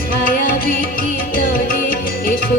ছায়া বিধি তলে এসো